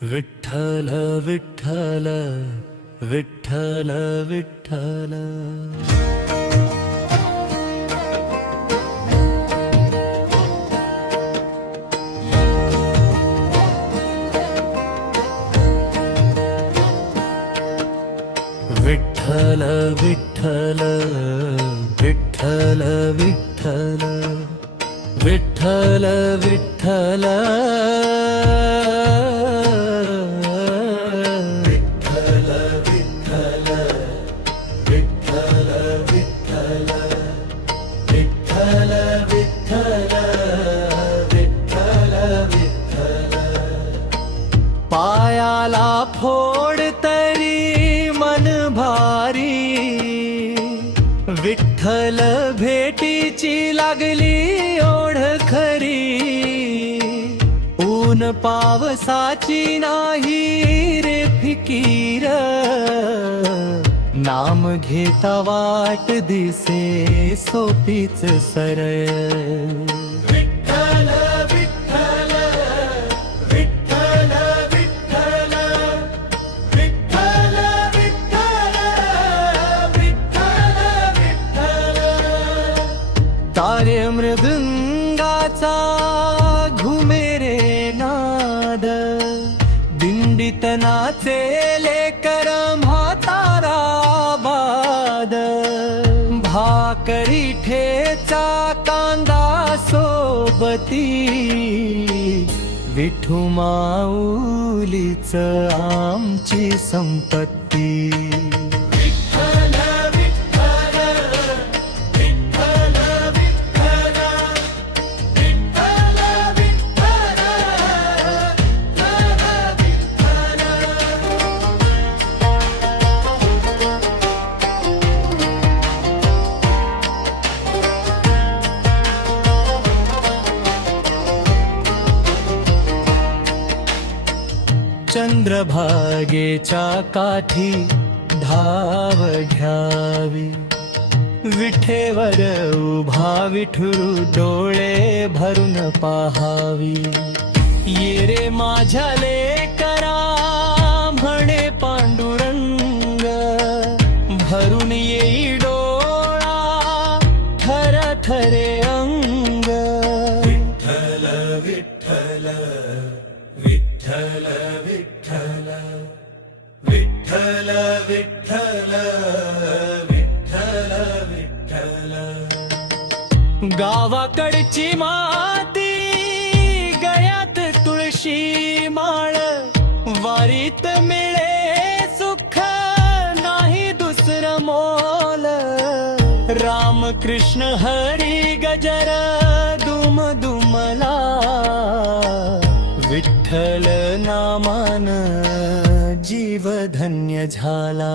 विठ्ठल विठ्ठल विठ्ठल विठ्ठल। विठ्ठल विठ्ठल विठ्ठल विठ्ठल विठ्ठल विठ्ठल पायाला फोड तरी मन भारी, विठ्ठल भेटीची लागली ओढ खरी। ऊन पावसाची नाही रे फिकीर, नाम घेता वाट दिसे सोपीच सरळ। तारे मृदंगाचा घुमेरे नाद, दिंडीत नाचेले कर म्हातारा बाद। भाकरी ठेचा कांदा सोबती, विठू माऊलीच आमची संपत्ती। चंद्रभागेच्या काठी धाव घ्यावी, विठेवर उभा विठुरू डोळे भरून पाहावी। ये रे माझ्या लेकरा म्हणे पांडुरंग, भरून येई डोळा ठर ठरे अंग। विठ्ठल विठ्ठल विठ्ठल विठ्ठल विठ्ठल विठ्ठल विठ्ठल विठ्ठल। गावाकडची माती गळ्यात तुळशी माळ, वारीत मिळे सुख नाही दुसरं मोल। राम कृष्ण हरी गजर दुम दुमला, विठ्ठल नामान जीव धन्य झाला।